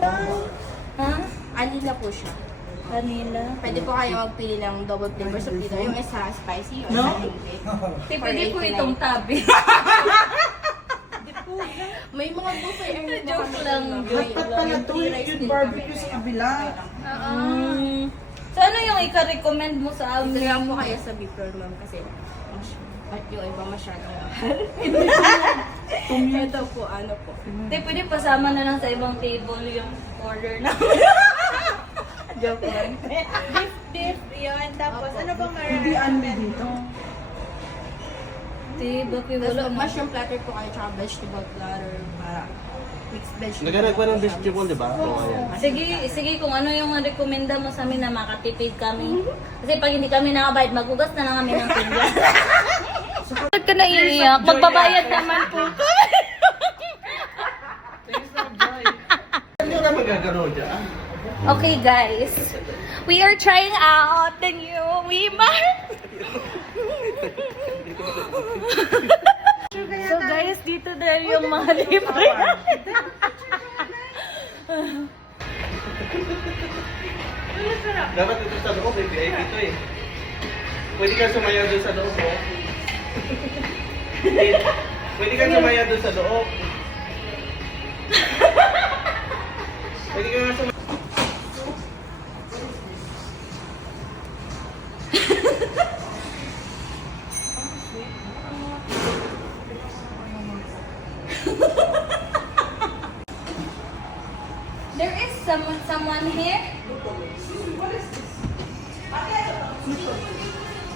Ha? Anila po siya. Vanilla. Pwede po kayo magpili ng double flavor sa pizza. Yung isa spicy or No? malingkit. Pwede po itong tabi. May mga buffet earn po Joke kami. lang. Hotpot pala to, yung barbecue sa kabila. So ano yung ika-recommend mo sa amin? Instagram po kayo sa Bipro, ma'am, kasi at yung iba masyadong mahal. Ito po, ano po. Hindi, pwede pasama na lang sa ibang table yung order namin. Joke lang. Beef yun. Tapos, ano bang Hindi ano dito. Diba, Tapos wala na. mushroom platter po kayo, tsaka vegetable platter para mixed vegetable. Naghanap ko ng vegetable, di ba? Oo, ayan. Sige, kung ano yung rekomenda mo sa amin na makatipid kami. Kasi pag hindi kami nakabayad, maghugas na lang kami ng pinggan. Bakit ka naiiyak? Magbabayad naman po. Ano na magagano dyan? Okay guys, we are trying out the new Weimar. So guys, dito dahil yung mga libre. Dapat ito sa loob, VIP ito eh. Pwede ka sumayaw doon sa loob, oh. Pwede ka sumayaw doon sa loob. Pwede ka nga sumayaw. There is someone here.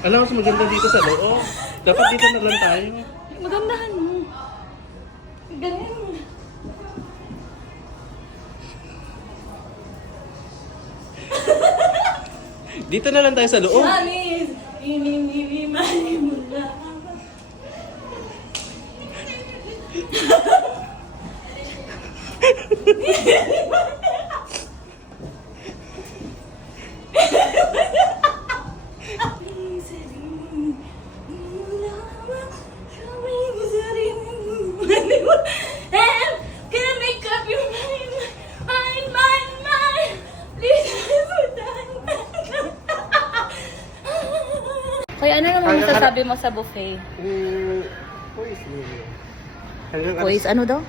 Alam mo, mas maganda dito sa loob. Dapat dito na lang tayo. Magandahan mo. Ganun. Dito na lang tayo sa loob. Manis, mani mo na. Can I make up your mind? Mine. Please, Kaya ano naman masasabi mo sa buffet? Poise mo. Hanggang Boys, ano daw?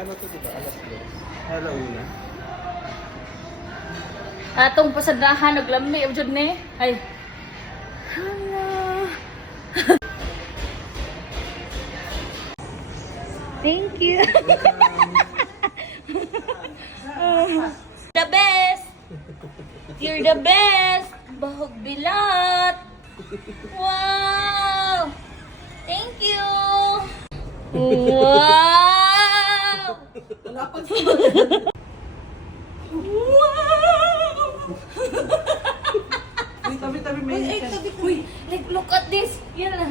ano to diba? Alas 2. Alauna. Atong pasadahan, naglami, jud ni. Ay. Hello. Thank you. The best. You're the best. Bahog bilat. Wow. Thank you. Wow. Wow. Tabi-tabi may Uy, like, look at this. Yan na.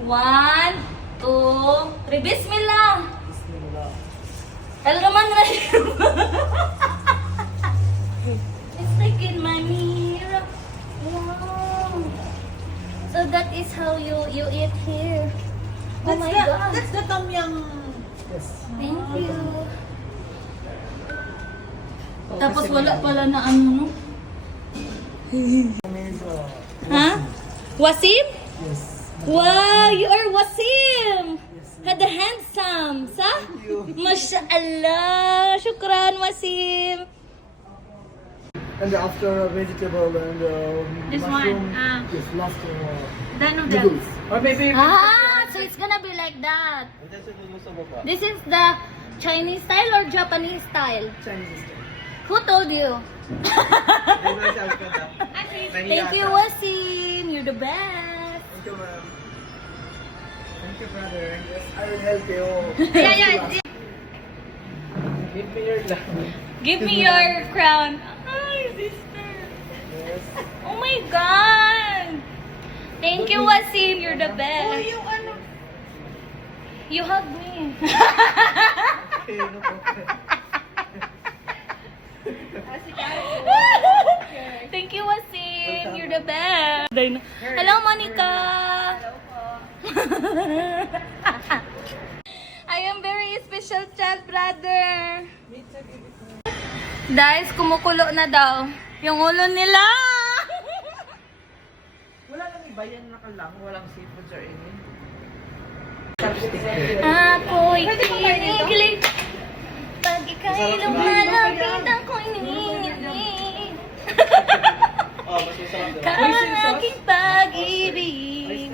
1, 2, 3. Bismillah. Hello naman na. It's like in Manila. Wow. So that is how you eat here. Oh my God. That's the tom yum. Thank you. Tapos wala pala na ano, no? Ha? Wasim? Yes. Wow, you are Wasim! Hada handsome, sa? Mashallah! Shukran, Wasim! And after vegetable and This mushroom, one, yes, last The noodles. Or maybe Ah, so it's gonna be like that. Andiyan sa dulo sa baba. This is the Chinese style or Japanese style? Chinese style. Who told you? Ayun na siya, Alcada. Thank you, Wasim! You're the best! Thank you, ma'am. Thank you, brother. I will help you. Yeah. Give me your love. Give me your crown. Ay, sister. Yes. Oh my God! Thank you, Wasim. You're the best. Yung ano. You hug me. Okay, no problem. Thank you, Wasim. You're the best. Hello, Monica. I am very special child, brother. Guys, kumukulo na daw. Yung ulo nila. Wala lang iba yan nakalang. Walang seafood or any. Ako'y kinikilig. Pag ika'y lumalapit, ako'y nanginginig. Oh, mas masarap doon. Ang aking pag-ibig.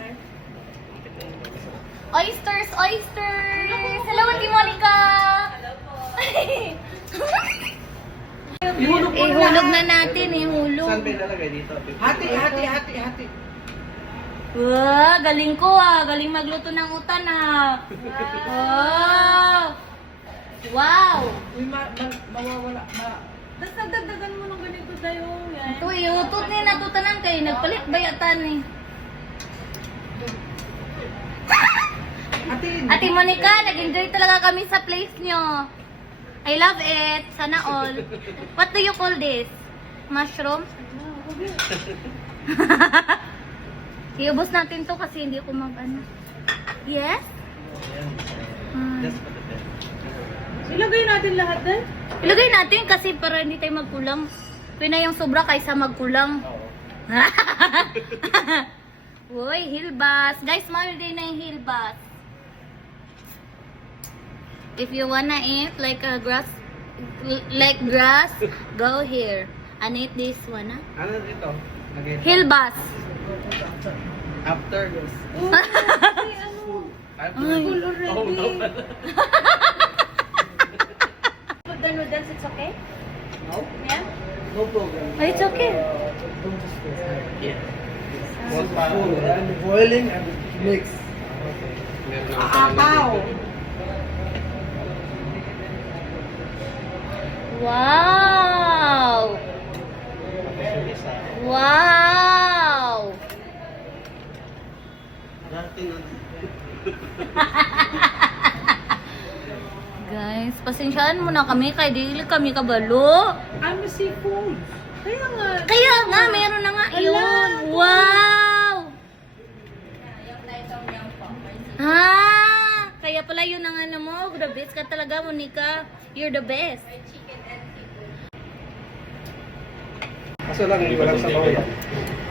Oysters, oysters! Hello, Ate Monica! Ihulog na natin, ihulog. Saan ba ilalagay dito? Hati. Wow, galing ko galing magluto ng utan Wow! Wow! Uy, mawawala. Tapos nagdagdagan mo ng ganito tayo. Yan. Ito, iutot ni natutanan kayo. Nagpalit ba yatan eh? Ate Monica, nag-enjoy talaga kami sa place nyo. I love it. Sana all. What do you call this? Mushroom? Iubos natin to kasi hindi ko mag-ano. Yes? Just put it there. Ilagay natin lahat din. Ilagay natin kasi para hindi tayo magkulang. Pwede na yung sobra kaysa magkulang. Oo. Uy, hilbas. Guys, mahal din na yung hilbas. If you wanna eat like grass, go here and eat this one. Ano dito? Lagay ito. Hilbas. After this. After Ay. this. Oh, no. Put the noodles, it's okay? No? Yeah? No problem. Oh, it's okay. Don't stress. Yeah. One pa. And boiling and mix. Meron ako sa Wow! isa. Wow! Guys, pasensyaan mo na kami kay dili kami kabalo. I'm a seafood. Kaya nga. Kaya nga, meron na nga yun. Wow! Kaya pala yun ang ano mo. The best ka talaga, Monica. You're the best. Kaso lang, hindi walang sabaw yan.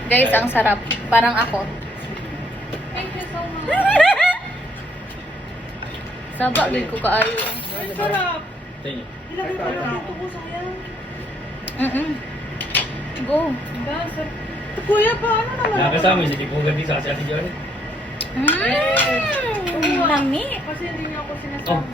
Guys, ang sarap. Parang ako. Thank you so much. Saba, din ko kaayo. Ang sarap. Tingin. Ilagay ko na ito ko sayang. Go. Diba? Sarap. Kuya, paano naman? Nakasama yung sikipugan din sa Ate Jory. Lami. Kasi hindi niya ako Oh, sinasama.